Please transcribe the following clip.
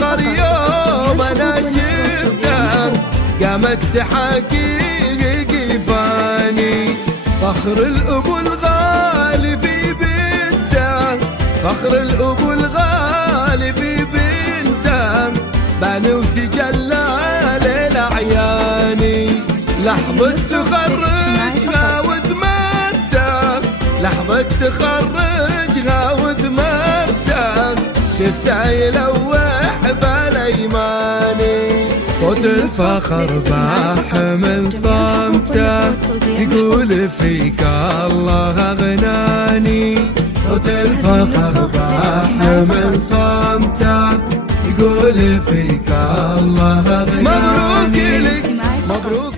الفخر يوم انا شفته قامت تحاكي فاني. فخر الابو الغالي في بنته، فخر الابو الغالي في بنته، بان وتجلى للعياني. لحظة تخرجها وثمرته، لحظة تخرجها وثمرته، شفته يلوح بالايماني. صوت الفخر باح من صمته، يقول فيك الله اغناني. صوت الفخر باح من صمته، يقول فيك الله اغناني. مبروك لك، مبروك.